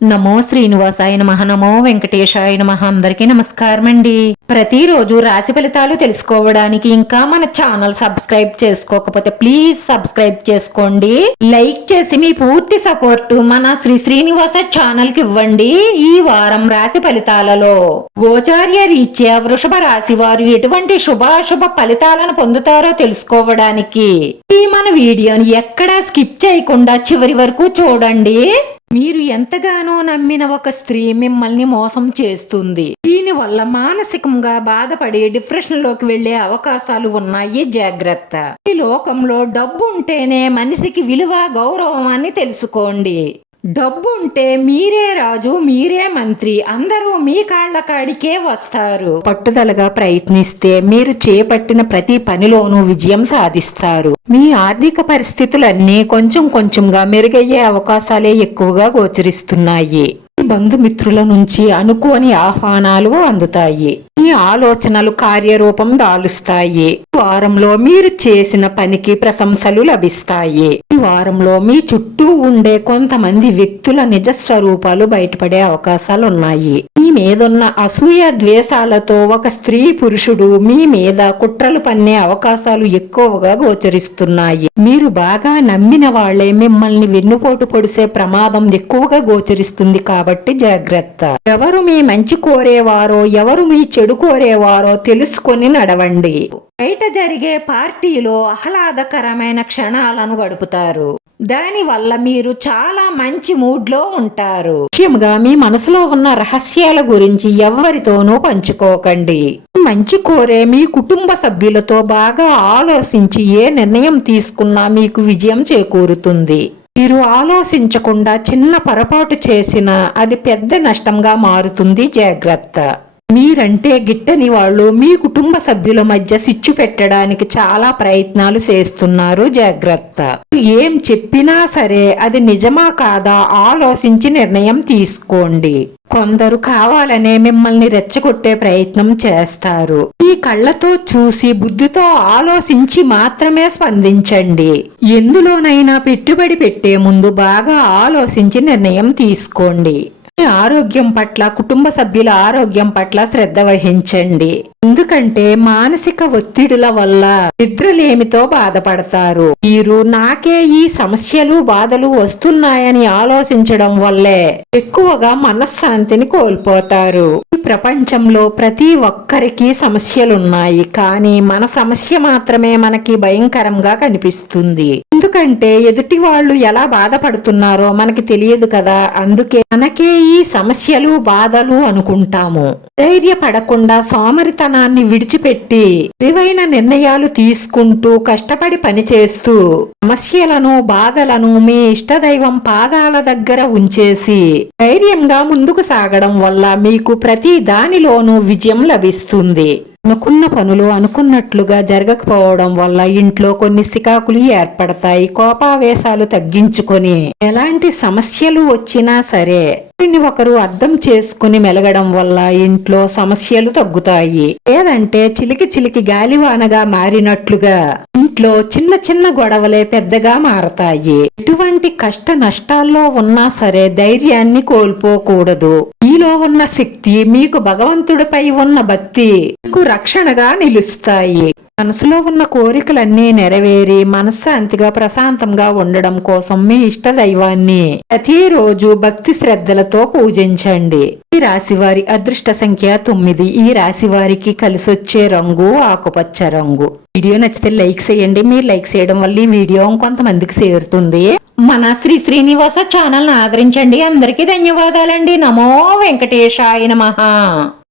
నమో శ్రీనివాసాయ నమః. నమో వెంకటేశాయ నమః. అందరికీ నమస్కారం అండి. ప్రతిరోజు రాశి ఫలితాలు తెలుసుకోవడానికి ఇంకా మన ఛానల్ సబ్స్క్రైబ్ చేసుకోకపోతే ప్లీజ్ సబ్స్క్రైబ్ చేసుకోండి. లైక్ చేసి మీ పూర్తి సపోర్ట్ మన శ్రీనివాస ఛానల్ కి ఇవ్వండి. ఈ వారం రాశి ఫలితాలలో గోచార్య రీత్యా వృషభ రాశి వారు ఎటువంటి శుభాశుభ ఫలితాలను పొందుతారో తెలుసుకోవడానికి ఈ మన వీడియోని ఎక్కడా స్కిప్ చేయకుండా చివరి వరకు చూడండి. మీరు ఎంతగానో నమ్మిన ఒక స్త్రీ మిమ్మల్ని మోసం చేస్తుంది. దీనివల్ల మానసికంగా బాధపడి డిప్రెషన్ లోకి వెళ్లే అవకాశాలు ఉన్నాయి. జాగ్రత్త. ఈ లోకంలో డబ్బు ఉంటేనే మనిషికి విలువ, గౌరవం అని తెలుసుకోండి. డబ్బు ఉంటే మీరే రాజు, మీరే మంత్రి, అందరూ మీ కాళ్ల కాడికే వస్తారు. పట్టుదలగా ప్రయత్నిస్తే మీరు చేపట్టిన ప్రతి పనిలోనూ విజయం సాధిస్తారు. మీ ఆర్థిక పరిస్థితులన్నీ కొంచెం కొంచెంగా మెరుగయ్యే అవకాశాలే ఎక్కువగా గోచరిస్తున్నాయి. బంధుమిత్రుల నుంచి అనుకోని ఆహ్వానాలు అందుతాయి. మీ ఆలోచనలు కార్యరూపం దాలుస్తాయి. ఈ వారంలో మీరు చేసిన పనికి ప్రశంసలు లభిస్తాయి. ఈ వారంలో మీ చుట్టూ ఉండే కొంతమంది వ్యక్తుల నిజ స్వరూపాలు బయటపడే అవకాశాలున్నాయి. మీ మీదున్న అసూయ ద్వేషాలతో ఒక స్త్రీ పురుషుడు మీ మీద కుట్రలు పన్నే అవకాశాలు ఎక్కువగా గోచరిస్తున్నాయి. మీరు బాగా నమ్మిన వాళ్లే మిమ్మల్ని వెన్నుపోటు పొడిసే ప్రమాదం ఎక్కువగా గోచరిస్తుంది. కాబట్టి జాగ్రత్త. ఎవరు మీ మంచి కోరేవారో ఎవరు మీ చెడు కోరేవారో తెలుసుకొని నడవండి. బయట జరిగే పార్టీలో ఆహ్లాదకరమైన క్షణాలను గడుపుతారు. దానివల్ల మీరు చాలా మంచి మూడ్ లో ఉంటారు. ముఖ్యంగా మీ మనసులో ఉన్న రహస్యాల గురించి ఎవ్వరితోనూ పంచుకోకండి. మంచి కోరే మీ కుటుంబ సభ్యులతో బాగా ఆలోచించి ఏ నిర్ణయం తీసుకున్నా మీకు విజయం చేకూరుతుంది. మీరు ఆలోచించకుండా చిన్న పొరపాటు చేసినా అది పెద్ద నష్టంగా మారుతుంది. జాగ్రత్త. మీరంటే గిట్టని వాళ్ళు మీ కుటుంబ సభ్యుల మధ్య సిచ్చు పెట్టడానికి చాలా ప్రయత్నాలు చేస్తున్నారు. జాగ్రత్త. ఏం చెప్పినా సరే అది నిజమా కాదా ఆలోచించి నిర్ణయం తీసుకోండి. కొందరు కావాలనే మిమ్మల్ని రెచ్చగొట్టే ప్రయత్నం చేస్తారు. మీ కళ్ళతో చూసి బుద్ధితో ఆలోచించి మాత్రమే స్పందించండి. ఎందులోనైనా పెట్టుబడి పెట్టే ముందు బాగా ఆలోచించి నిర్ణయం తీసుకోండి. ఆరోగ్యం పట్ల, కుటుంబ సభ్యుల ఆరోగ్యం పట్ల శ్రద్ధ వహించండి. ఎందుకంటే మానసిక ఒత్తిడుల వల్ల నిద్రలేమితో బాధపడతారు. మీరు నాకే ఈ సమస్యలు బాధలు వస్తున్నాయని ఆలోచించడం వల్లే ఎక్కువగా మనశ్శాంతిని కోల్పోతారు. ఈ ప్రపంచంలో ప్రతి ఒక్కరికి సమస్యలున్నాయి, కానీ మన సమస్య మాత్రమే మనకి భయంకరంగా కనిపిస్తుంది. ఎందుకంటే ఎదుటి వాళ్ళు ఎలా బాధపడుతున్నారో మనకి తెలియదు కదా. అందుకే మనకే ఈ సమస్యలు బాధలు అనుకుంటాము. ధైర్యపడకుండా సోమరితనాన్ని విడిచిపెట్టి తెలివైన నిర్ణయాలు తీసుకుంటూ కష్టపడి పనిచేస్తూ సమస్యలను బాధలను మీ ఇష్టదైవం పాదాల దగ్గర ఉంచేసి ధైర్యంగా ముందుకు సాగడం వల్ల మీకు ప్రతి దానిలోనూ విజయం లభిస్తుంది. అనుకున్న పనులు అనుకున్నట్లుగా జరగకపోవడం వల్ల ఇంట్లో కొన్ని సికాకులు ఏర్పడతాయి. కోపావేశాలు తగ్గించుకొని ఎలాంటి సమస్యలు వచ్చినా సరే ఒకరు అర్థం చేసుకుని మెలగడం వల్ల ఇంట్లో సమస్యలు తగ్గుతాయి. లేదంటే చిలికి చిలికి గాలివానగా మారినట్లుగా ఇంట్లో చిన్న చిన్న గొడవలే పెద్దగా మారతాయి. ఎటువంటి కష్ట నష్టాల్లో ఉన్నా సరే ధైర్యాన్ని కోల్పోకూడదు. మీలో ఉన్న శక్తి, మీకు భగవంతుడిపై ఉన్న భక్తి మీకు రక్షణగా నిలుస్తాయి. మనసులో ఉన్న కోరికలన్నీ నెరవేరి మనశ్శాంతిగా ప్రశాంతంగా ఉండడం కోసం మీ ఇష్ట దైవాన్ని ప్రతిరోజు భక్తి శ్రద్ధలతో పూజించండి. ఈ రాశివారి అదృష్ట సంఖ్య 9. ఈ రాశి వారికి కలిసొచ్చే రంగు ఆకుపచ్చ రంగు. వీడియో నచ్చితే లైక్ చేయండి. మీరు లైక్ చేయడం వల్ల ఈ వీడియో కొంతమందికి చేరుతుంది. మన శ్రీనివాస ఛానల్ ఆదరించండి. అందరికీ ధన్యవాదాలండి. నమో వెంకటేశాయ నమః.